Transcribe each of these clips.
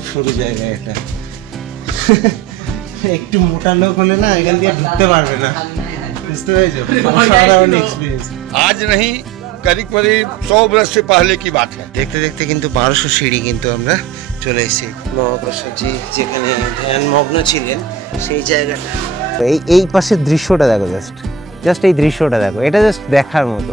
খুব সরু জায়গা এটা। একটু মোটা লোক হলে না এখান দিয়ে ঢুকতে পারবে না, বুঝতে পেরেছো? অসাধারণ এক্সপিরিয়েন্স। আজ नहीं करीब करीब 100 बरस से पहले की बात है। দেখতে দেখতে কিন্তু 1200 সিঁড়ি কিন্তু আমরা চলে এসেছি। মহাপ্রসাদজি যেখানে ধ্যান মগ্ন ছিলেন সেই জায়গাটা, এই পাশের দৃশ্যটা দেখো, জাস্ট এই দৃশ্যটা দেখো, এটা জাস্ট দেখার মতো,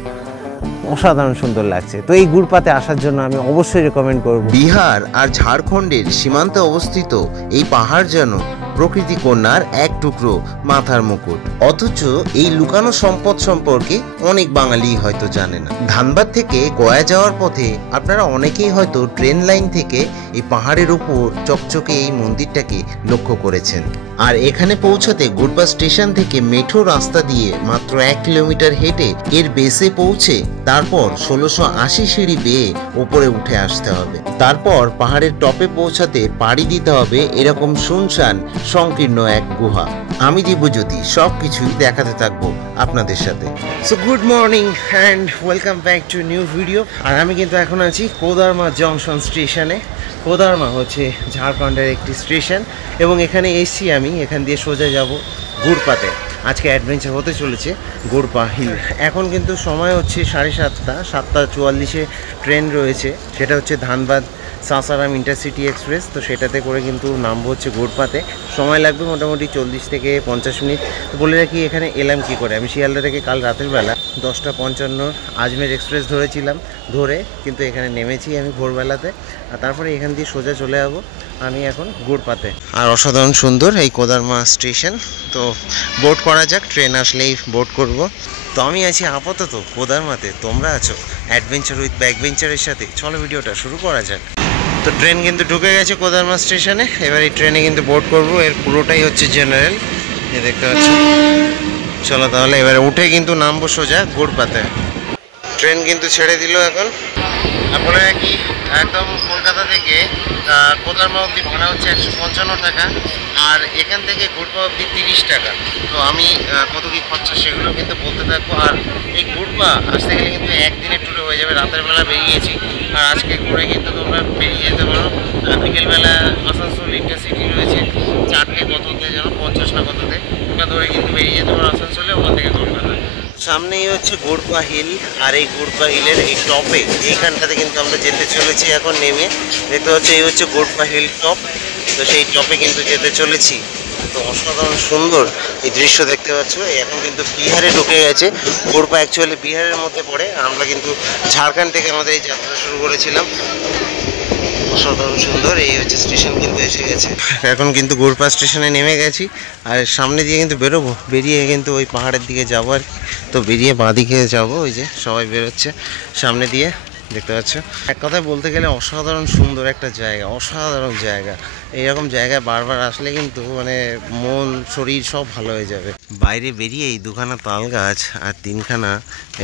অসাধারণ সুন্দর লাগছে। তো এই গুড়পাতে আসার জন্য আমি অবশ্যই রেকমেন্ড করব। বিহার আর ঝাড়খণ্ডের সীমান্তে অবস্থিত এই পাহাড় যেন প্রকৃতি কন্যার এক টুকরো মাথার মুকুট, অথচ এই লুকানো সম্পদ সম্পর্কে অনেক বাঙালি হয়তো জানে না। ধানবাদ থেকে গয়া যাওয়ার পথে আপনারা অনেকেই হয়তো ট্রেন লাইন থেকে এই পাহাড়ের উপর চকচকে এই মন্দিরটাকে লক্ষ্য করেছেন। আর এখানে পৌঁছাতে গুড়পা স্টেশন থেকে মেঠো রাস্তা দিয়ে মাত্র 1 কিলোমিটার হেঁটে এর বেসে পৌঁছে তারপর 1680 সিঁড়ি বেয়ে উপরে উঠে আসতে হবে। তারপর পাহাড়ের টপে পৌঁছাতে পাড়ি দিতে হবে এরকম শুনশান সংকীর্ণ এক গুহা। আমি দিব্যজ্যোতি সবকিছুই দেখাতে থাকবো আপনাদের সাথে। So good morning and welcome back to new video. আর আমি কিন্তু এখন আছি কোদারমা জংশন স্টেশনে। কোদারমা হচ্ছে ঝাড়খণ্ডের একটি স্টেশন এবং এখানে এসছি আমি, এখান দিয়ে সোজা যাব গুড়পাতে। আজকে অ্যাডভেঞ্চার হতে চলেছে গুড়পা হিল। এখন কিন্তু সময় হচ্ছে 7:30, 7:44 ট্রেন রয়েছে, সেটা হচ্ছে ধানবাদ সাসারাম ইন্টারসিটি এক্সপ্রেস। তো সেটাতে করে কিন্তু নামবো হচ্ছে গুড়পাতে। সময় লাগবে মোটামুটি 40 থেকে 50 মিনিট। তো বলে রাখি এখানে এলাম কী করে। আমি শিয়ালদা থেকে কাল রাতের বেলা 10:55 আজমের এক্সপ্রেস ধরেছিলাম, ধরে কিন্তু এখানে নেমেছি আমি ভোরবেলাতে। আর তারপরে এখান দিয়ে সোজা চলে যাবো আমি এখন গুড়পাতে। আর অসাধারণ সুন্দর এই কোদারমা স্টেশন। তো বোট করা যাক, ট্রেন আসলেই বোট করব। তো আমি আছি আপাতত কোদারমাতে, তোমরা আছো অ্যাডভেঞ্চার উইথ ব্যাকভেঞ্চারের সাথে। চলো ভিডিওটা শুরু করা যাক। তো ট্রেন কিন্তু ঢুকে গেছে কোদারমা স্টেশনে। এবার এই ট্রেনে কিন্তু বোট করব, এর পুরোটাই হচ্ছে জেনারেল, এ দেখতে পাচ্ছি। চলো তাহলে এবারে উঠে কিন্তু নামবো সোজা গুড়পাতে। ট্রেন কিন্তু ছেড়ে দিল এখন। আপনারা কি একদম কলকাতা থেকে কোদারমা অবধি ভাড়া হচ্ছে 155 টাকা, আর এখান থেকে গুড়পা অবধি 30 টাকা। তো আমি কত কী খরচা সেগুলো কিন্তু বলতে থাকবো। আর এই গুড়পা আসতে গেলে কিন্তু একদিনের ট্যুরে হয়ে যাবে। রাতের বেলা বেরিয়েছি, আর আজকে করে কিন্তু তোমরা বেরিয়ে যেতে পারো। বিকেলবেলা আসানসোল ইন্টারসিটি রয়েছে, 4টে কততে যেন 50 না কততে, ওটা ধরে কিন্তু বেরিয়ে যেতে পারো আসানসোলে, ওখান থেকে কলকাতা। সামনেই হচ্ছে গুড়পা হিল, আর এই গুড়পা হিলের এই টপে এইখানটাতে কিন্তু আমরা যেতে চলেছি এখন নেমে। দেখতে হচ্ছে এই হচ্ছে গুড়পা হিল টপ। তো সেই টপে কিন্তু যেতে চলেছি। তো অসাধারণ সুন্দর এই দৃশ্য দেখতে পাচ্ছ। এখন কিন্তু বিহারে ঢুকে গেছে। গুড়পা অ্যাকচুয়ালি বিহারের মধ্যে পড়ে। আমরা কিন্তু ঝাড়খণ্ড থেকে আমাদের এই যাত্রা শুরু করেছিলাম। অসাধারণ সুন্দর এই হচ্ছে স্টেশন কিন্তু এসে গেছে। এখন কিন্তু গুড়পা স্টেশনে নেমে গেছি, আর সামনে দিয়ে কিন্তু বেরোবো, বেরিয়ে কিন্তু ওই পাহাড়ের দিকে যাবো আর কি। তো বেরিয়ে বাঁদিকে যাবো, ওই যে সবাই বেরোচ্ছে সামনে দিয়ে, দেখতে পাচ্ছ। এক কথায় বলতে গেলে অসাধারণ সুন্দর একটা জায়গা, অসাধারণ জায়গা। এইরকম জায়গায় বারবার আসলে কিন্তু মানে মন শরীর সব ভালো হয়ে যাবে। বাইরে বেরিয়ে এই 2খানা তাল গাছ আর 3খানা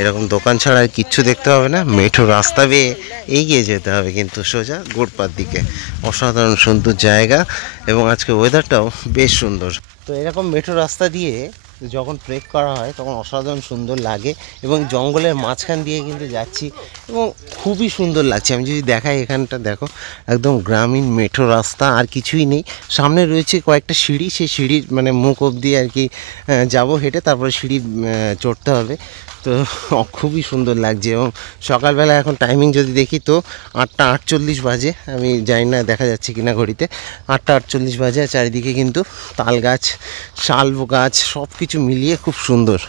এরকম দোকান ছাড়া আর কিচ্ছু দেখতে হবে না। মেঠো রাস্তা বেয়ে এগিয়ে যেতে হবে কিন্তু সোজা গুড়পার দিকে। অসাধারণ সুন্দর জায়গা এবং আজকে ওয়েদারটাও বেশ সুন্দর। তো এরকম মেঠো রাস্তা দিয়ে যখন ট্রেক করা হয় তখন অসাধারণ সুন্দর লাগে এবং জঙ্গলের মাঝখান দিয়ে কিন্তু যাচ্ছি এবং খুবই সুন্দর লাগছে। আমি যদি দেখাই, এখানটা দেখো একদম গ্রামীণ মেঠো রাস্তা, আর কিছুই নেই। সামনে রয়েছে কয়েকটা সিঁড়ি, সেই সিঁড়ির মানে মুখ অবধি আর কি যাবো হেঁটে, তারপরে সিঁড়ি চড়তে হবে। তো খুবই সুন্দর লাগছে। এবং সকালবেলা এখন টাইমিং যদি দেখি তো 8:48 বাজে। আমি জানি না দেখা যাচ্ছে কিনা ঘড়িতে, 8:48 বাজে। আর চারিদিকে কিন্তু তাল গাছ, শাল গাছ সব কিছু মিলিয়ে খুব সুন্দর।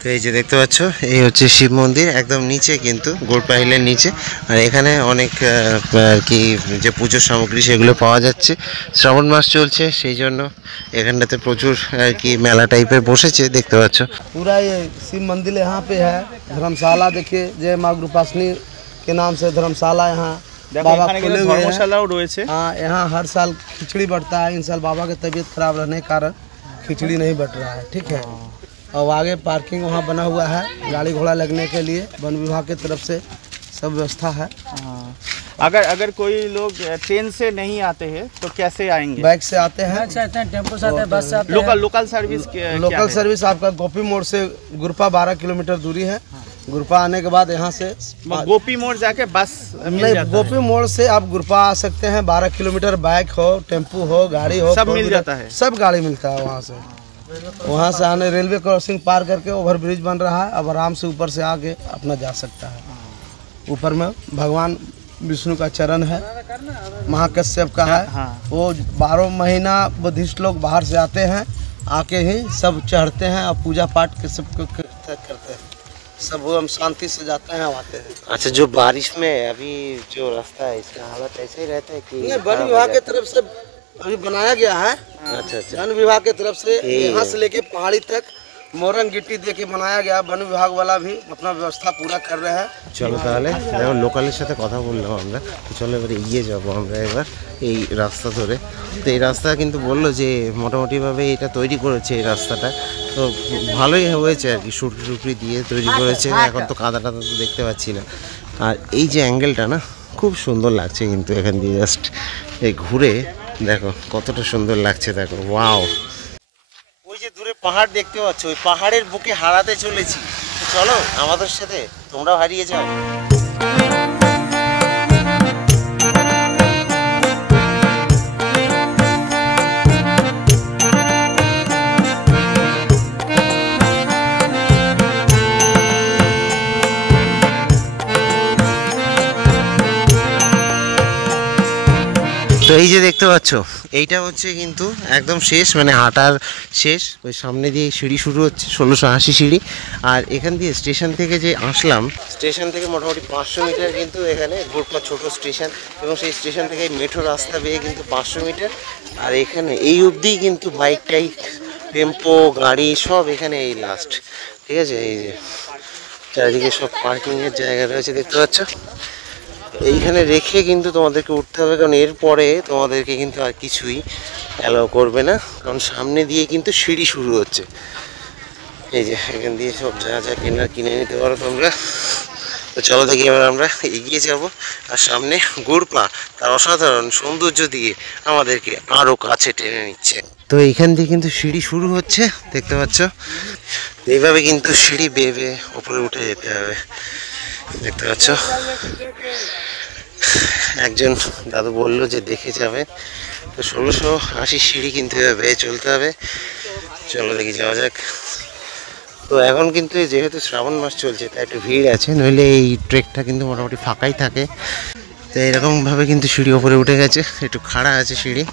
তো এই যে দেখতে পাচ্ছ, এই হচ্ছে শিব মন্দির একদম নিচে কিন্তু গুড়পা হিলের নিচে। আর এখানে অনেক আর কি যে পুজোর সামগ্রী সেগুলো পাওয়া যাচ্ছে। শ্রাবণ মাস চলছে, সেই জন্য এখানটাতে প্রচুর আর কি মেলা টাইপের বসেছে, দেখতে পাচ্ছ। पूरा ये शिव मंदिर यहाँ पे है। धर्मशाला देखिए, जय माँ गुरुपासनी के नाम से धर्मशाला यहाँ बाबा खोले हुए हैं। हाँ, यहाँ हर साल खिचड़ी बढ़ता है। इन साल बाबा की तबीयत खराब रहने के कारण खिचड़ी नहीं बट रहा है, ठीक है। और आगे पार्किंग वहाँ बना हुआ है गाड़ी घोड़ा लगने के लिए, वन विभाग की तरफ से सब व्यवस्था है। अगर कोई लोग ट्रेन से नहीं आते हैं तो कैसे आएंगे? बाइक से आते हैं, टेम्पो से आते हैं, बस से आते हैं। लोकल सर्विस लोकल सर्विस आपका गोपी मोड़ से गुरपा 12 किलोमीटर दूरी है, गुरपा आने के बाद यहाँ से गोपी मोड़ जाके बस मिल नहीं, जाता गोपी मोड़ से आप गुरपा आ सकते हैं। 12 किलोमीटर बाइक हो, टेम्पू हो, गाड़ी हो, सब फोर मिल व्हीलर, जाता है। सब गाड़ी मिलता है वहाँ से। वहाँ से आने रेलवे क्रॉसिंग पार करके ओवर ब्रिज बन रहा है, अब आराम से ऊपर से आके अपना जा सकता है। ऊपर में भगवान विष्णु का चरण है, महाकश्यप का है। हाँ। वो 12 महीना बुद्धिस्ट लोग बाहर से आते हैं, आके ही सब चढ़ते हैं और पूजा पाठ के सब करते हैं। सब वो हम शांति से जाते हैं, आते हैं। अच्छा, जो बारिश में अभी जो रास्ता है इसका हालत ऐसे ही रहता है कि नहीं, वन विभाग की तरफ से अभी बनाया गया है। अच्छा अच्छा, वन विभाग की तरफ से यहाँ से लेके पहाड़ी तक मोरंग गिट्टी दे के बनाया गया। वन विभाग वाला भी अपना व्यवस्था पूरा कर रहे हैं। চলো তাহলে দেখো লোকালের সাথে কথা বললাম আমরা, তো চলো এবার এগিয়ে যাবো আমরা এবার এই রাস্তা ধরে। তো এই রাস্তা কিন্তু বললো যে মোটামুটিভাবে এটা তৈরি করেছে এই রাস্তাটা, তো ভালোই হয়েছে আর কি, সুরকি টুকরি দিয়ে তৈরি করেছে। এখন তো কাদা টাদা তো দেখতে পাচ্ছি না। আর এই যে অ্যাঙ্গেলটা না খুব সুন্দর লাগছে কিন্তু এখান দিয়ে জাস্ট এই ঘুরে দেখো কতটা সুন্দর লাগছে, দেখো ওয়াও। ওই যে দূরে পাহাড় দেখতে পাচ্ছ, ওই পাহাড়ের বুকে হারাতে চলেছি। তো চলো আমাদের সাথে, তোমরাও হারিয়ে যাও। তো এই যে দেখতে পাচ্ছ, এইটা হচ্ছে কিন্তু একদম শেষ, মানে হাঁটার শেষ। ওই সামনে দিয়ে সিঁড়ি শুরু হচ্ছে, 1680 সিঁড়ি। আর এখান দিয়ে স্টেশন থেকে যে আসলাম, স্টেশন থেকে মোটামুটি 500 মিটার কিন্তু এখানে গোরপা ছোট স্টেশন, এবং সেই স্টেশন থেকে মেট্রো রাস্তা বেয়ে কিন্তু 500 মিটার। আর এখানে এই অবধি কিন্তু বাইক টাইক, টেম্পো, গাড়ি সব এখানে এই লাস্ট, ঠিক আছে। এই যে চারিদিকে সব পার্কিংয়ের জায়গা রয়েছে দেখতে পাচ্ছ। এইখানে রেখে কিন্তু তোমাদেরকে উঠতে হবে, কারণ এরপরে তোমাদেরকে কিন্তু আর কিছুই অ্যালাউ করবে না, কারণ সামনে দিয়ে কিন্তু সিঁড়ি শুরু হচ্ছে। এই যে এখান দিয়ে সব যা যা কেনার কিনে নিতে পারো তোমরা। তো চলো দেখি এবার আমরা এগিয়ে যাব, আর সামনে গোরপা তার অসাধারণ সৌন্দর্য দিয়ে আমাদেরকে আরও কাছে টেনে নিচ্ছে। তো এইখান দিয়ে কিন্তু সিঁড়ি শুরু হচ্ছে দেখতে পাচ্ছ। এইভাবে কিন্তু সিঁড়ি বেয়ে বেয়ে ওপরে উঠে যেতে হবে দেখতে পাচ্ছ। একজন দাদু বললো যে দেখে যাবে। তো 1680 সিঁড়ি কিন্তু বেয়ে চলতে হবে। চলো দেখি যাওয়া যাক। তো এখন কিন্তু যেহেতু শ্রাবণ মাস চলছে তাই একটু ভিড় আছে, নইলে এই ট্রেকটা কিন্তু মোটামুটি ফাঁকাই থাকে। তো এরকমভাবে কিন্তু সিঁড়ি ওপরে উঠে গেছে, একটু খাড়া আছে সিঁড়ি।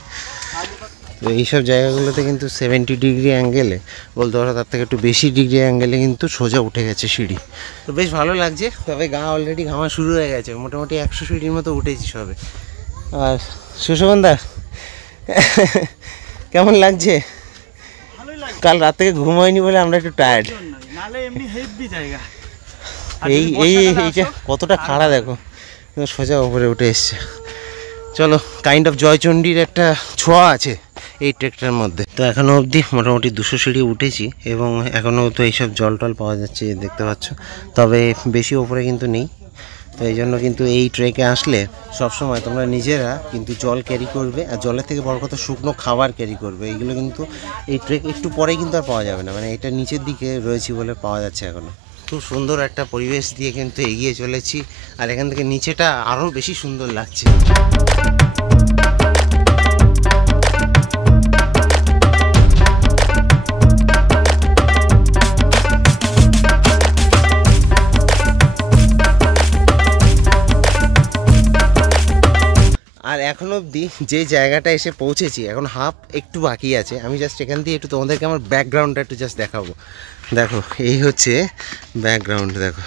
তো এইসব জায়গাগুলোতে কিন্তু 70 ডিগ্রি অ্যাঙ্গেলে, বলতে পারো তার থেকে একটু বেশি ডিগ্রি অ্যাঙ্গেলে কিন্তু সোজা উঠে গেছে সিঁড়ি। তো বেশ ভালো লাগছে, তবে গা অলরেডি ঘামা শুরু হয়ে গেছে। মোটামুটি 100 সিঁড়ির মতো উঠেছি সবে। আর সুশোভনদা কেমন লাগছে? কাল রাত থেকে ঘুম হয়নি বলে আমরা একটু টায়ার্ড। এইটা কতটা খাড়া দেখো, সোজা উপরে উঠে এসছে। চলো, কাইন্ড অফ জয়চণ্ডীর একটা ছোঁয়া আছে এই ট্রেকটার মধ্যে। তো এখনও অবধি মোটামুটি 200 সিঁড়ি উঠেছি, এবং এখনও তো এইসব জল টল পাওয়া যাচ্ছে দেখতে পাচ্ছ, তবে বেশি ওপরে কিন্তু নেই। তো এই জন্য কিন্তু এই ট্রেকে আসলে সবসময় তোমরা নিজেরা কিন্তু জল ক্যারি করবে, আর জলের থেকে বড় কথা শুকনো খাবার ক্যারি করবে। এইগুলো কিন্তু এই ট্রেক একটু পরেই কিন্তু আর পাওয়া যাবে না, মানে এটা নিচের দিকে রয়েছে বলে পাওয়া যাচ্ছে এখনও। খুব সুন্দর একটা পরিবেশ দিয়ে কিন্তু এগিয়ে চলেছি, আর এখান থেকে নিচেটা আরও বেশি সুন্দর লাগছে। আর এখন অবধি যে জায়গাটা এসে পৌঁছেছি, এখন হাফ একটু বাকি আছে। আমি জাস্ট এখান দিয়ে একটু তোমাদেরকে আমার ব্যাকগ্রাউন্ডটা একটু জাস্ট দেখাবো। দেখো এই হচ্ছে ব্যাকগ্রাউন্ড। দেখো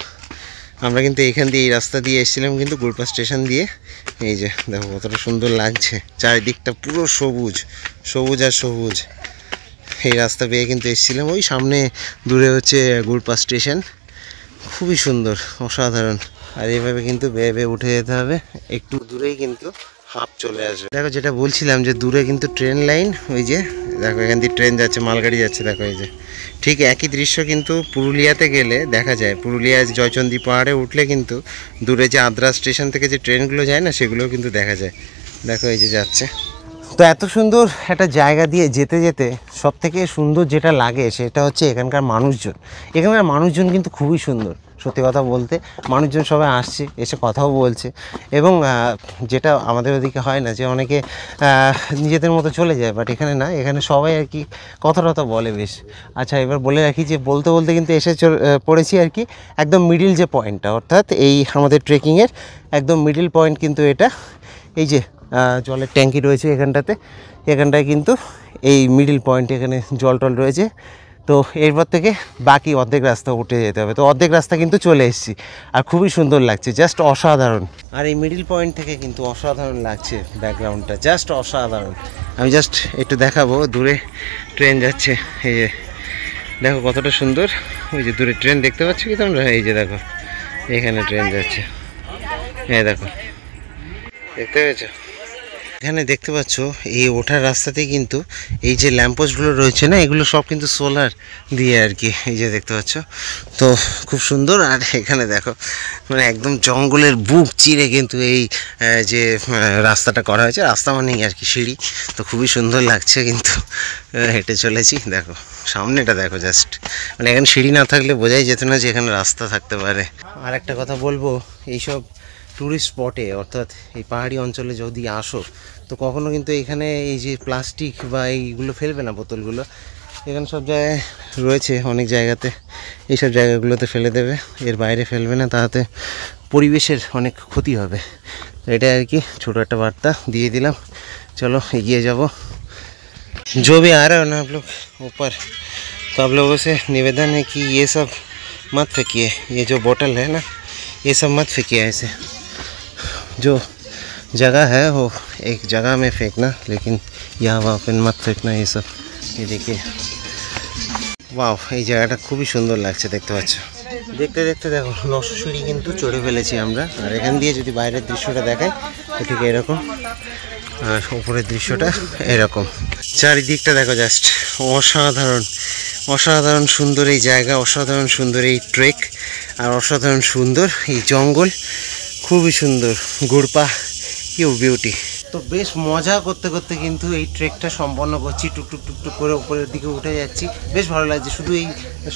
আমরা কিন্তু এখান দিয়ে এই রাস্তা দিয়ে এসেছিলাম কিন্তু গোরপা স্টেশন দিয়ে। এই যে দেখো কতটা সুন্দর লাগছে, চারিদিকটা পুরো সবুজ সবুজ আর সবুজ। এই রাস্তা পেয়ে কিন্তু এসেছিলাম। ওই সামনে দূরে হচ্ছে গোরপা স্টেশন, খুবই সুন্দর, অসাধারণ। আর এইভাবে কিন্তু বেয়ে বেয়ে উঠে যেতে হবে, একটু দূরেই কিন্তু হাফ চলে আসবে। দেখো যেটা বলছিলাম যে দূরে কিন্তু ট্রেন লাইন, ওই যে দেখো এখান দিয়ে ট্রেন যাচ্ছে, মালগাড়ি যাচ্ছে। দেখো এই যে ঠিক একই দৃশ্য কিন্তু পুরুলিয়াতে গেলে দেখা যায়। পুরুলিয়ায় জয়চণ্ডী পাহাড়ে উঠলে কিন্তু দূরে যে আদ্রা স্টেশন থেকে যে ট্রেনগুলো যায় না, সেগুলোও কিন্তু দেখা যায়। দেখো এই যে যাচ্ছে। তো এত সুন্দর একটা জায়গা দিয়ে যেতে যেতে সবথেকে সুন্দর যেটা লাগে সেটা হচ্ছে এখানকার মানুষজন। এখানকার মানুষজন কিন্তু খুবই সুন্দর। সত্যি কথা বলতে। মানুষজন সবাই আসছে, এসে কথাও বলছে, এবং যেটা আমাদের ওদিকে হয় না যে অনেকে নিজেদের মতো চলে যায়, বাট এখানে না, এখানে সবাই আর কি কথা টথা বলে বেশ। আচ্ছা, এবার বলে রাখি যে বলতে বলতে কিন্তু এসে পড়েছি আর কি একদম মিডিল যে পয়েন্টটা, অর্থাৎ এই আমাদের ট্রেকিংয়ের একদম মিডিল পয়েন্ট কিন্তু এটা। এই যে জলের ট্যাঙ্কি রয়েছে এখানটায় কিন্তু এই মিডিল পয়েন্ট, এখানে জল টল রয়েছে। তো এরপর থেকে বাকি অর্ধেক রাস্তা উঠে যেতে হবে। তো অর্ধেক রাস্তা কিন্তু চলে এসেছি, আর খুবই সুন্দর লাগছে, জাস্ট অসাধারণ। আর এই মিডিল পয়েন্ট থেকে কিন্তু অসাধারণ লাগছে ব্যাকগ্রাউন্ডটা, জাস্ট অসাধারণ। আমি জাস্ট একটু দেখাবো, দূরে ট্রেন যাচ্ছে, এই যে দেখো কতটা সুন্দর। ওই যে দূরে ট্রেন দেখতে পাচ্ছ কি তোমরা? এই যে দেখো এখানে ট্রেন যাচ্ছে, এই দেখো, দেখতে পেয়েছো? এখানে দেখতে পাচ্ছ এই ওঠার রাস্তাতে কিন্তু এই যে ল্যাম্পপোস্টগুলো রয়েছে না, এগুলো সব কিন্তু সোলার দিয়ে আর কি, এই যে দেখতে পাচ্ছ। তো খুব সুন্দর। আর এখানে দেখো মানে একদম জঙ্গলের বুক চিরে কিন্তু এই যে রাস্তাটা করা হয়েছে, রাস্তা মানেই আর কি সিঁড়ি। তো খুবই সুন্দর লাগছে কিন্তু হেঁটে চলেছি। দেখো সামনেটা দেখো, জাস্ট মানে এখানে সিঁড়ি না থাকলে বোঝাই যেত না যে এখানে রাস্তা থাকতে পারে। আর একটা কথা বলবো, এইসব ট্যুরিস্ট স্পটে অর্থাৎ এই পাহাড়ি অঞ্চলে যদি আসো, তো কখনো কিন্তু এখানে এই যে প্লাস্টিক বা এইগুলো ফেলবে না, বোতলগুলো। এখানে সব জায়গায় রয়েছে, অনেক জায়গাতে এইসব জায়গাগুলোতে ফেলে দেবে, এর বাইরে ফেলবে না, তাতে পরিবেশের অনেক ক্ষতি হবে। তো এটা আর কি ছোটো একটা বার্তা দিয়ে दिलाम। चलो एगिए जाओ। जो भी आ रहा है ना आप लोग ऊपर, तो आप लोगों से निवेदन है कि ये सब मत फेंकिए, ये जो बोतल है ना, ये सब मत फेंकिए। ऐसे जो जगह है वो एक जगह में फेंकना, लेकिन यहाँ वहाँ पे मत फेंकना ये सब। ये देखिए, वाह, এই জায়গাটা খুবই সুন্দর লাগছে, দেখতে পাচ্ছ। দেখতে দেখতে দেখো 900 সিঁড়ি কিন্তু চড়ে ফেলেছি আমরা। আর এখান দিয়ে যদি বাইরের দৃশ্যটা দেখাই তো ঠিক এরকম, আর উপরের দৃশ্যটা এরকম। চারিদিকটা দেখো, জাস্ট অসাধারণ, অসাধারণ সুন্দর এই জায়গা, অসাধারণ সুন্দর এই ট্রেক, আর অসাধারণ সুন্দর এই জঙ্গল, খুবই সুন্দর। গুড়পা ইউ বিউটি। তো বেশ মজা করতে করতে কিন্তু এই ট্রেকটা সম্পন্ন করছি, টুকটুক টুকটুক করে উপরের দিকে উঠে যাচ্ছি, বেশ ভালো লাগছে। শুধু এই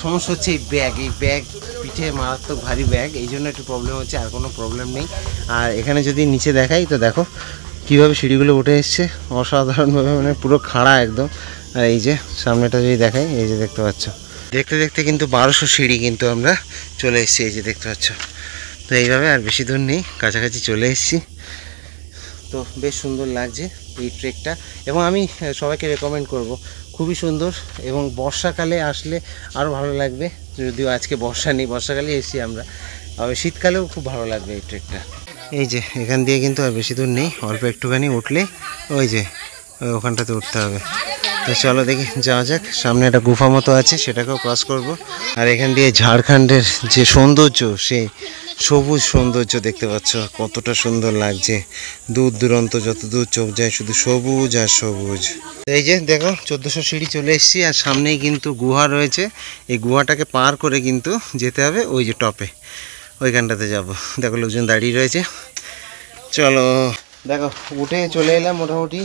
সমস্যা হচ্ছে এই ব্যাগ পিঠে মারাত্মক ভারী ব্যাগ, এই জন্য একটু প্রবলেম হচ্ছে, আর কোনো প্রবলেম নেই। আর এখানে যদি নিচে দেখাই তো দেখো কীভাবে সিঁড়িগুলো উঠে এসছে অসাধারণভাবে, মানে পুরো খাড়া একদম। আর এই যে সামনেটা যদি দেখাই, এই যে দেখতে পাচ্ছ, দেখতে দেখতে কিন্তু 1200 সিঁড়ি কিন্তু আমরা চলে এসেছি, এই যে দেখতে পাচ্ছ। তো এইভাবে আর বেশি দূর নেই, কাছাকাছি চলে এসেছি। তো বেশ সুন্দর লাগছে এই ট্রেকটা, এবং আমি সবাইকে রেকমেন্ড করব, খুবই সুন্দর। এবং বর্ষাকালে আসলে আরও ভালো লাগবে, যদিও আজকে বর্ষা নেই, বর্ষাকালে এসেছি আমরা, তবে শীতকালেও খুব ভালো লাগবে এই ট্রেকটা। এই যে এখান দিয়ে কিন্তু আর বেশি দূর নেই, অল্প একটুখানি উঠলে ওই যে ওখানটাতে উঠতে হবে। তো চলো দেখি যাওয়া যাক। সামনে একটা গুফা মতো আছে, সেটাকেও ক্রস করব। আর এখান দিয়ে ঝাড়খণ্ডের যে সৌন্দর্য, সেই সবুজ সৌন্দর্য দেখতে পাচ্ছ, কতটা সুন্দর লাগছে। দূর দূরান্ত যত দূর চোখ যায় শুধু সবুজ আর সবুজ। এই যে দেখো 1400 সিঁড়ি চলে এসেছি, আর সামনেই কিন্তু গুহা রয়েছে। এই গুহাটাকে পার করে কিন্তু যেতে হবে ওই যে টপে, ওইখানটাতে যাব। দেখো লোকজন দাঁড়িয়ে রয়েছে। চলো দেখো উঠে চলে এলাম মোটামুটি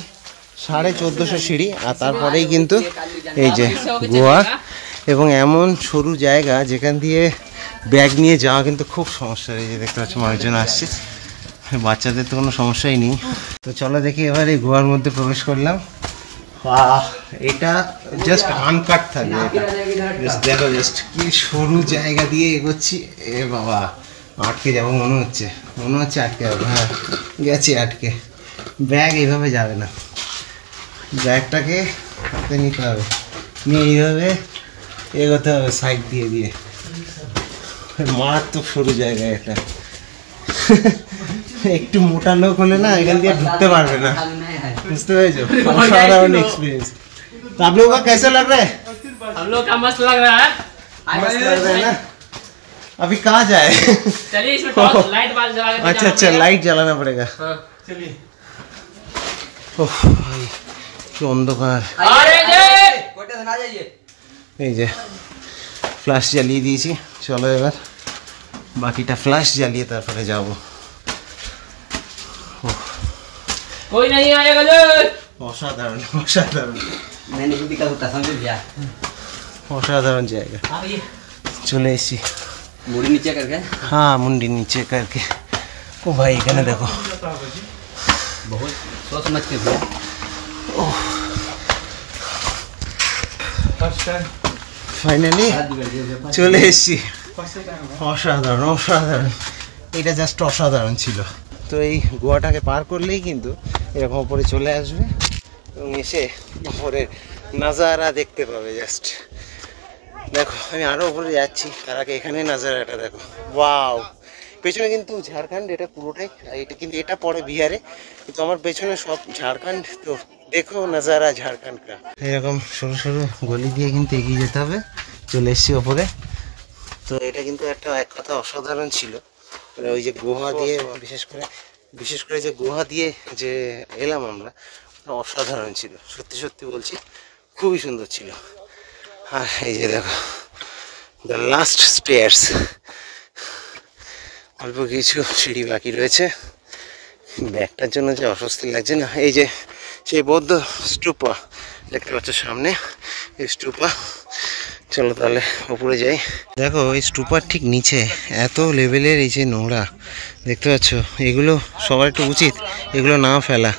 1450 সিঁড়ি, আর তারপরেই কিন্তু এই যে গুহা, এবং এমন সরু জায়গা যেখান দিয়ে ব্যাগ নিয়ে যাওয়া কিন্তু খুব সমস্যা। এই যে দেখতে পাচ্ছ মানুষজন আসছে, বাচ্চাদের তো কোনো সমস্যাই নেই। তো চলো দেখি এবার এই গুহার মধ্যে প্রবেশ করলাম। এটা জাস্ট আনকাট থাকবে, এটা দেখো জাস্ট কি সরু জায়গা দিয়ে এগোচ্ছি। এ বাবা, আটকে যাবো মনে হচ্ছে আটকে যাবো। হ্যাঁ গেছি আটকে। ব্যাগ এইভাবে যাবে না, ব্যাগটাকে হাতে নিতে হবে, নিয়ে এইভাবে এগোতে হবে সাইড দিয়ে দিয়ে। মারাত্মক সরু জায়গা এটা, একটু মোটা লোক হলে না এখান দিয়ে ঢুকতে পারবে না, বুঝতে পেরেছো? অসাধারণ एक्सपीरियंस। तो आप लोगों का कैसा लग रहा है? हम लोग का मस्त लग रहा है। मस्त लग रहा है ना? अभी कहाँ जाए? चलिए इसमें टॉर्च लाइट बाल जला के अच्छा अच्छा, लाइट जलाना पड़ेगा। चलिए। ओह भाई কি অন্ধকার। अरे जे कोटे से ना जाइए। এই যে ফ্ল্যাশ জ্বালিয়ে দিয়েছি, চলো এবার বাকিটা ফ্ল্যাশ জ্বালিয়ে তারপরে যাব। कोई नहीं आएगा जो। অসাধারণ অসাধারণ मैंने हिंदी का तो कसम से दिया। অসাধারণ জায়গা, आइए। চলে এসেছি। मुड़ी नीचे करके हाँ मुंडी नीचे करके। ओ भाई कहने देखो बहुत सोच समझ के भैया। ফাইনালি চলে এসেছি। অসাধারণ অসাধারণ, এটা জাস্ট অসাধারণ ছিল। তো এই গোয়াটাকে পার করলেই কিন্তু এরকম উপরে চলে আসবে এবং এসে উপরের নাজারা দেখতে পাবে। জাস্ট দেখো আমি আরও উপরে যাচ্ছি, তার আগে এখানে নাজারাটা দেখো। ওয়াও, পেছনে কিন্তু ঝাড়খণ্ড, এটা পুরোটাই এটা কিন্তু এটা পড়ে বিহারে, কিন্তু আমার পেছনে সব ঝাড়খণ্ড। তো দেখো নাজারা ঝাড়খণ্ড কা। এরকম সরু সরু গলি দিয়ে কিন্তু এগিয়ে যেতে হবে। চলে এসেছি ওপরে। তো এটা কিন্তু একটা এক কথা অসাধারণ ছিল, মানে ওই যে গুহা দিয়ে, বিশেষ করে যে গুহা দিয়ে যে এলাম আমরা, অসাধারণ ছিল। সত্যি সত্যি বলছি, খুবই সুন্দর ছিল। আর এই যে দেখো দ্য লাস্ট স্টেয়ার্স, অল্প কিছু সিঁড়ি বাকি রয়েছে। ব্যাগটার জন্য যে অস্বস্তি লাগছে না। এই যে সেই বৌদ্ধ স্তূপা দেখতে পাচ্ছ সামনে, এই স্তূপা। চলো তাহলে উপরে যাই। দেখো এই স্তূপার ঠিক নিচে এত লেভেলের এই যে নোংরা দেখতে পাচ্ছ, এগুলো সবার একটু উচিত এগুলো না ফেলা।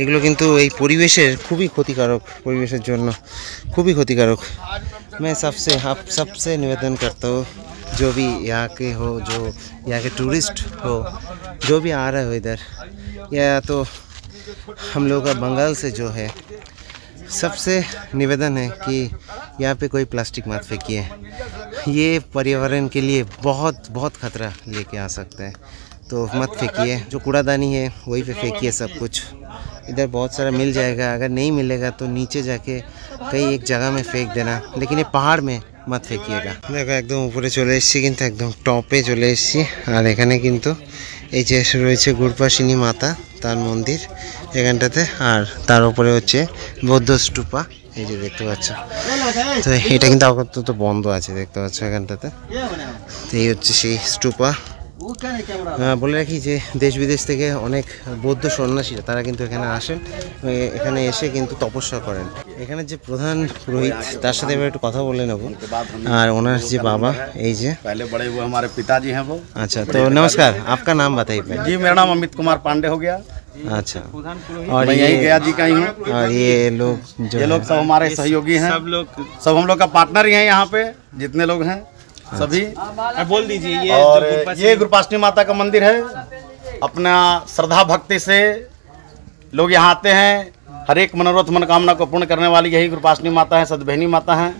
এগুলো কিন্তু এই পরিবেশের খুবই ক্ষতিকারক, পরিবেশের জন্য খুবই ক্ষতিকারক। मैं सबसे निवेदन करता हूँ, जो भी यहाँ के हो, जो यहाँ के टूरिस्ट हो, जो भी आ रहा हो इधर, या तो हम लोग का बंगाल से जो है, सबसे निवेदन है कि यहाँ पे कोई प्लास्टिक मत फेंकिए। ये पर्यावरण के लिए बहुत बहुत खतरा लेके आ सकता है, तो मत फेंकिए। जो कूड़ादानी है वही पे फेंकिए सब कुछ। इधर बहुत सारा मिल जाएगा, अगर नहीं मिलेगा तो नीचे जाके कहीं एक जगह में फेंक देना, लेकिन ये पहाड़ में मत फेंकिएगा। देखो एकदम ऊपरे चले एसेছি, কিন্তু একদম টপে চলে এসেছি। আর এখানে কিন্তু এই যে রয়েছে গুরপাশিনী মাতা, তার মন্দির এখানটাতে। আর তার উপরে হচ্ছে বৌদ্ধ স্তূপা, এই যে দেখতে পাচ্ছ। তো এটা কিন্তু আপাতত বন্ধ আছে, দেখতে পাচ্ছ এখানটাতে। তো এই হচ্ছে সেই স্তূপা। বলে রাখি যে দেশ বিদেশ থেকে অনেক বৌদ্ধ সন্ন্যাসীরা তারা কিন্তু এখানে আসেন, এখানে এসে কিন্তু তপস্যা করেন। এখানে যে প্রধান পুরোহিত, তার সাথে এবার একটু কথা বলে নেব। আর ওনার যে বাবা, এই যে पहले बड़े हुए हमारे पिताजी हैं वो। अच्छा, तो नमस्कार, आपका नाम बताइए पहले। जी मेरा नाम अमित कुमार पांडे हो गया। अच्छा, और मैं यही गया जी का ही हूँ। और ये लोग जो ये लोग सब हमारे सहयोगी हैं, सब हम लोग का पार्टनर ही हैं यहाँ पे जितने लोग हैं सभी। बोल दीजिए ये और ये गुरपाशनी माता का मंदिर है। अपना श्रद्धा भक्ति से लोग यहाँ आते हैं, हर एक मनोरथ मनोकामना को पूर्ण करने वाली यही गुरपाशनी माता है, सदबहिनी माता हैं।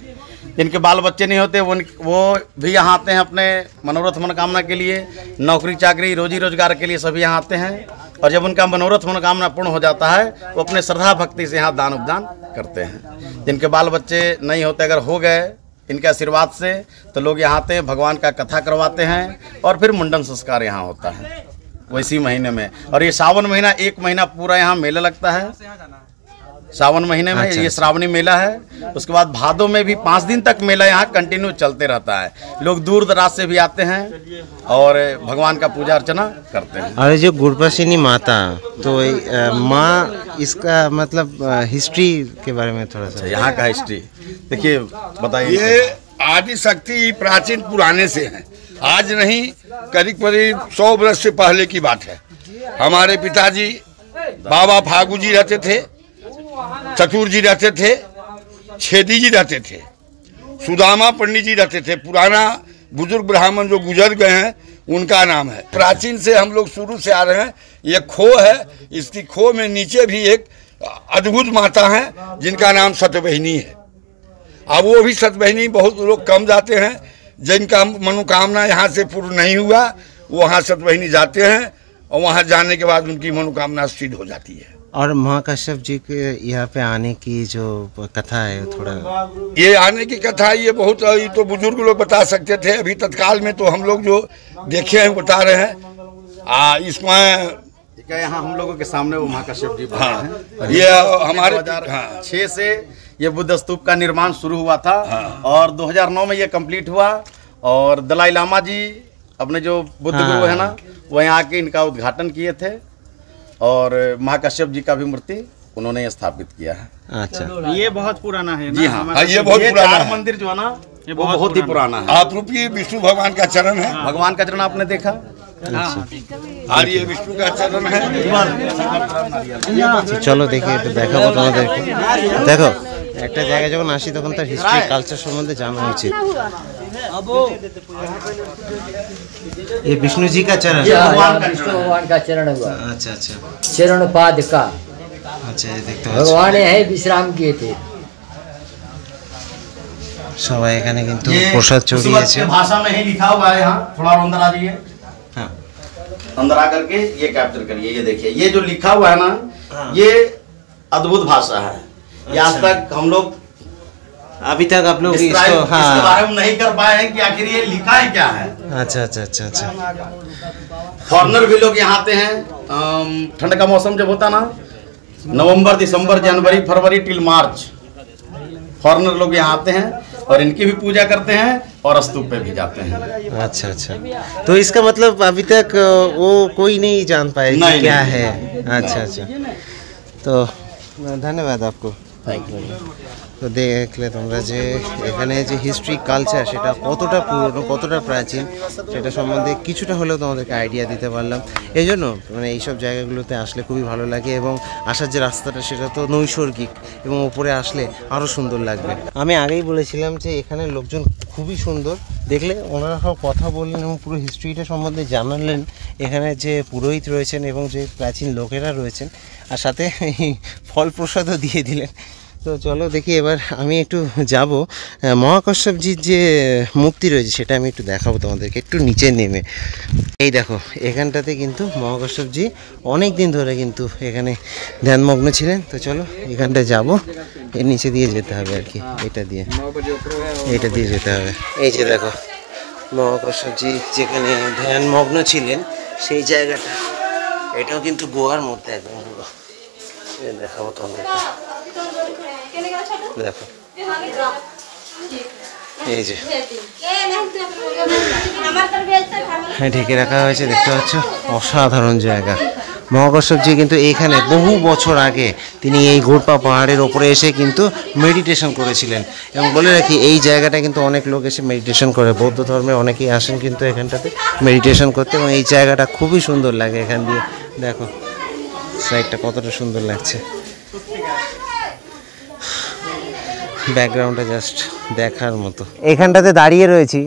जिनके बाल बच्चे नहीं होते वो भी यहाँ आते हैं अपने मनोरथ मनोकामना के लिए, नौकरी चाकरी रोजी रोजगार के लिए सभी यहाँ आते हैं। और जब उनका मनोरथ मनोकामना पूर्ण हो जाता है वो अपने श्रद्धा भक्ति से यहाँ दान उपदान करते हैं। जिनके बाल बच्चे नहीं होते, अगर हो गए इनके आशीर्वाद से, तो लोग यहाँ आते हैं, भगवान का कथा करवाते हैं और फिर मुंडन संस्कार यहाँ होता है वैसी महीने में। और ये सावन महीना, एक महीना पूरा यहाँ मेला लगता है सावन महीने में। ये श्रावणी मेला है। उसके बाद भादों में भी 5 दिन तक मेला यहाँ कंटिन्यू चलते रहता है। लोग दूर दराज से भी आते हैं और भगवान का पूजा अर्चना करते हैं। और जो गुरपाशिनी माता, तो माँ, इसका मतलब हिस्ट्री के बारे में थोड़ा सा। यहाँ का हिस्ट्री देखिए, बताइए। ये आदि शक्ति प्राचीन पुराने से है, आज नहीं, करीब 100 वर्ष से पहले की बात है। हमारे पिताजी बाबा फागू जी रहते थे, चतुर जी रहते थे, छेदी जी रहते थे, सुदामा पंडित जी रहते थे। पुराना बुजुर्ग ब्राह्मण जो गुजर गए हैं उनका नाम है। प्राचीन से हम लोग शुरू से आ रहे हैं। ये खो है, इसकी खो में नीचे भी एक अद्भुत माता है जिनका नाम सतबहिनी है। अब वो भी सतबहिनी बहुत लोग कम जाते हैं, जिनका मनोकामना यहाँ से पूर्ण नहीं हुआ वो वहाँ सतबहिनी जाते हैं और वहाँ जाने के बाद उनकी मनोकामना सिद्ध हो जाती है। और महाकश्यप जी के यहाँ पे आने की जो कथा है थोड़ा, ये आने की कथा ये बहुत, ये तो बुजुर्ग लोग बता सकते थे, अभी तत्काल में तो हम लोग जो देखे हैं बता रहे हैं। इसमें यहाँ हम लोगों के सामने वो महाकश्यप जी बने हैं। ये हमारे 2006 से ये बुद्ध स्तूप का निर्माण शुरू हुआ था और 2009 में ये कंप्लीट हुआ। और दलाई लामा जी अपने जो बुद्ध गुरु है ना, वो यहाँ आके इनका उद्घाटन किए थे और महाकश्यप जी का भी मूर्ति उन्होंने स्थापित किया है। अच्छा, ये बहुत पुराना है जी ना हाँ, हमारा ये बहुत पुराना चार है। मंदिर जो है ना ये बहुत ही पुराना है। आप रूपी विष्णु भगवान का चरण है भगवान का चरण आपने देखा? और ये विष्णु का चरण है। চলো দেখি একটু দেখাবো তোমাদেরকে। দেখো একটা জায়গায় যখন আসি তখন তার হিস্ট্রি কালচার সম্বন্ধে জানা উচিত। ये विष्णु जी का चरण है। विष्णु भगवान का चरण हुआ, अच्छा अच्छा चरण पाद का। अच्छा, ये देखতে পাচ্ছি भगवान यही विश्राम किए थे। সবাই এখানে কিন্তু ये প্রসাদ उस वक्त চড়িয়েছে। के भाषा में ही लिखा हुआ है यहाँ। थोड़ा और अंदर आ जाइए, हाँ अंदर आकर के ये कैप्चर करिए। ये देखिए, ये जो लिखा हुआ है ना, ये अद्भुत भाषा है। ये आज तक हम लोग अभी तक आप लोग describe इसको इसके बारे हाँ में नहीं कर पाए हैं कि आखिर ये लिखा है क्या है। अच्छा अच्छा अच्छा अच्छा फॉरनर भी लोग यहाँ आते हैं। ठंड का मौसम जब होता ना, नवंबर, दिसंबर, जनवरी, फरवरी टिल मार्च, फॉरनर लोग यहाँ आते हैं और इनकी भी पूजा करते हैं और स्तूप पे भी जाते हैं। अच्छा अच्छा। तो इसका मतलब अभी तक वो कोई नहीं जान पाए कि नहीं, क्या नहीं। है। अच्छा अच्छा, तो ধন্যবাদ आपको। তো দেখলে তোমরা যে এখানে যে হিস্ট্রি কালচার সেটা কতটা পুরনো, কতটা প্রাচীন, সেটা সম্বন্ধে কিছুটা হলেও তোমাদেরকে আইডিয়া দিতে পারলাম। এই জন্য মানে এইসব জায়গাগুলোতে আসলে খুবই ভালো লাগে, এবং আসার যে রাস্তাটা সেটা তো নৈসর্গিক, এবং উপরে আসলে আরও সুন্দর লাগবে। আমি আগেই বলেছিলাম যে এখানে লোকজন খুবই সুন্দর, দেখলে ওনারা সব কথা বললেন এবং পুরো হিস্ট্রিটা সম্বন্ধে জানালেন। এখানে যে পুরোহিত রয়েছেন এবং যে প্রাচীন লোকেরা রয়েছেন, আর সাথে ফল প্রসাদও দিয়ে দিলেন। তো চলো দেখি এবার আমি একটু যাব মহাকশ্যপজির যে মূর্তি রয়েছে সেটা আমি একটু দেখাবো তোমাদেরকে একটু নিচে নেমে। এই দেখো এখানটাতে কিন্তু মহাকশ্যপজি অনেক দিন ধরে কিন্তু এখানে ধ্যানমগ্ন ছিলেন। তো চলো এখানটায় যাব, এর নিচে দিয়ে যেতে হবে আর কি, এটা দিয়ে যেতে হবে। এই যে দেখো মহাকশ্যপজি যেখানে ধ্যানমগ্ন ছিলেন সেই জায়গাটা, এটাও কিন্তু গোয়ার মধ্যে একদম দেখাবো তোমাদেরকে। দেখো এই যে হ্যাঁ ঢেকে রাখা হয়েছে, দেখতে পাচ্ছ, অসাধারণ জায়গা। মহাকশ্যপজি কিন্তু এইখানে বহু বছর আগে তিনি এই গোরপা পাহাড়ের ওপরে এসে কিন্তু মেডিটেশন করেছিলেন। এবং বলে রাখি এই জায়গাটা কিন্তু অনেক লোক এসে মেডিটেশন করে, বৌদ্ধ ধর্মে অনেকেই আসেন কিন্তু এখানটাতে মেডিটেশন করতে, এবং এই জায়গাটা খুবই সুন্দর লাগে। এখান দিয়ে দেখো সাইডটা কতটা সুন্দর লাগছে, ব্যাকগ্রাউন্ডটা জাস্ট দেখার মতো। এখানটাতে দাঁড়িয়ে রয়েছি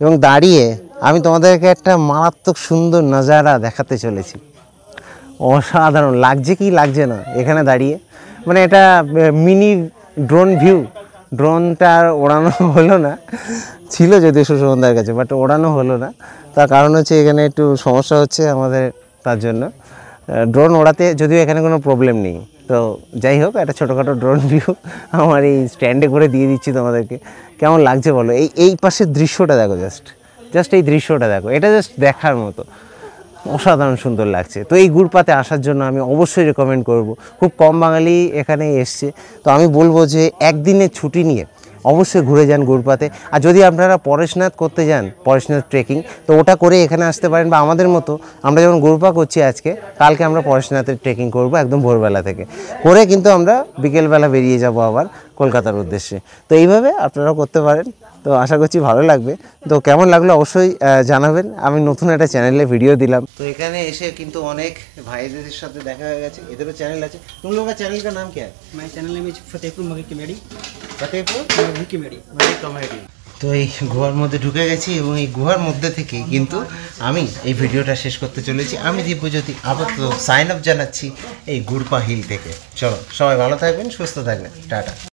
এবং দাঁড়িয়ে আমি তোমাদেরকে একটা মারাত্মক সুন্দর নজারা দেখাতে চলেছি। অসাধারণ লাগছে কি লাগছে না এখানে দাঁড়িয়ে, মানে এটা মিনি ড্রোন ভিউ। ড্রোনটা ওড়ানো হলো না, ছিল যদিও সুশোভনদার কাছে, বাট ওড়ানো হলো না। তার কারণ হচ্ছে এখানে একটু সমস্যা হচ্ছে আমাদের, তার জন্য ড্রোন ওড়াতে যদিও এখানে কোনো প্রবলেম নেই। তো যাই হোক, একটা ছোটোখাটো ড্রোন ভিউ আমার এই স্ট্যান্ডে করে দিয়ে দিচ্ছি তোমাদেরকে। কেমন লাগছে বলো? এই পাশের দৃশ্যটা দেখো, জাস্ট এই দৃশ্যটা দেখো, এটা জাস্ট দেখার মতো, অসাধারণ সুন্দর লাগছে। তো এই গুরপাতে আসার জন্য আমি অবশ্যই রেকমেন্ড করব। খুব কম বাঙালি এখানে এসছে, তো আমি বলবো যে একদিনের ছুটি নিয়ে অবশ্যই ঘুরে যান গুরপাতে। আর যদি আপনারা পরেশনাথ করতে যান, পরেশনাথ ট্রেকিং, তো ওটা করে এখানে আসতে পারেন। বা আমাদের মতো আমরা যেমন গুরপা করছি আজকে, কালকে আমরা পরেশনাথের ট্রেকিং করব একদম ভোরবেলা থেকে, করে কিন্তু আমরা বিকেলবেলা বেরিয়ে যাব আবার কলকাতার উদ্দেশ্যে। তো এইভাবে আপনারাও করতে পারেন। তো আশা করছি ভালো লাগবে। তো কেমন লাগলো অবশ্যই জানাবেন। আমি নতুন একটা চ্যানেলে ভিডিও দিলাম। তো এখানে এসে কিন্তু অনেক ভাইদের সাথে দেখা হয়ে গেছে, এদেরও চ্যানেল আছে। तुम लोगों का चैनल का नाम क्या है? मैं channel name is Fatehpur Magahi comedy. Fatehpur Magahi comedy. Comedy. তো এই গুহার মধ্যে ঢুকে গেছি এবং এই গুহার মধ্যে থেকে কিন্তু আমি এই ভিডিওটা শেষ করতে চলেছি। আমি দিব্যজ্যোতি আপাতত সাইন আপ জানাচ্ছি এই গুরপা হিল থেকে। চলো সবাই ভালো থাকবেন, সুস্থ থাকবেন, টাটা।